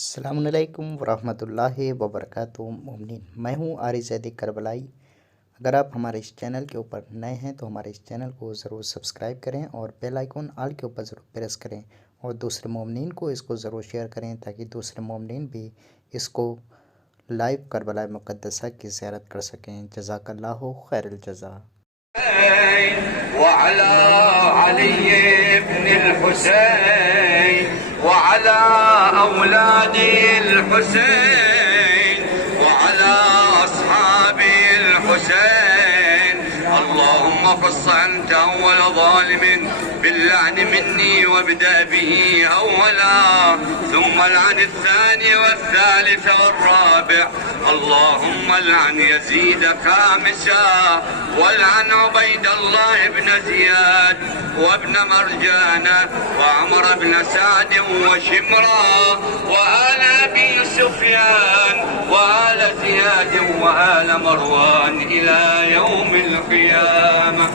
अस्सलामुअलैकुम वरहमतुल्लाहि वबरकातुहू मोमिनीन। मैं हूँ आरिज़ ज़ैदी करबलाई। अगर आप हमारे इस चैनल के ऊपर नए हैं तो हमारे इस चैनल को ज़रूर सब्सक्राइब करें और बेल आइकन ऑल के ऊपर ज़रूर प्रेस करें और दूसरे मोमिनीन को इसको ज़रूर शेयर करें ताकि दूसरे मोमिनीन भी इसको लाइव करबला मुक़द्दसा की ज़ियारत कर सकें। जज़ाकल्लाहु खैरुल जज़ा। وعلى علي بن الحسين وعلى أولاد الحسين وعلى أصحاب الحسين. اللهم فص أنت أول ظالم باللعن مني وابدأ به أولا ثم العن الثاني والثالث والرابع. اللهم العن يزيد خامسا والعن عبيد الله بن زياد وابن مرجانة وعمر بن سعد وشمرا وآل أبي سفيان وآل زياد وآل مروان إلى يوم القيامة.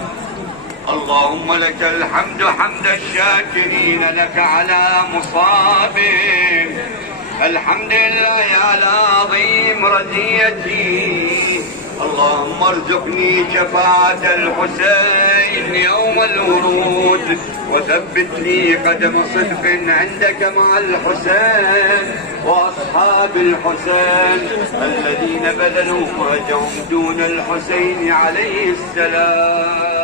اللهم لك الحمد حمد الشاكرين لك على مصابهم. الحمد لله على عظيم رزيتي. اللهم ارزقني شفاعة الحسين يوم الورود وثبت لي قدم صدق عندك مع الحسين وأصحاب الحسين الذين بذلوا فرجهم دون الحسين عليه السلام.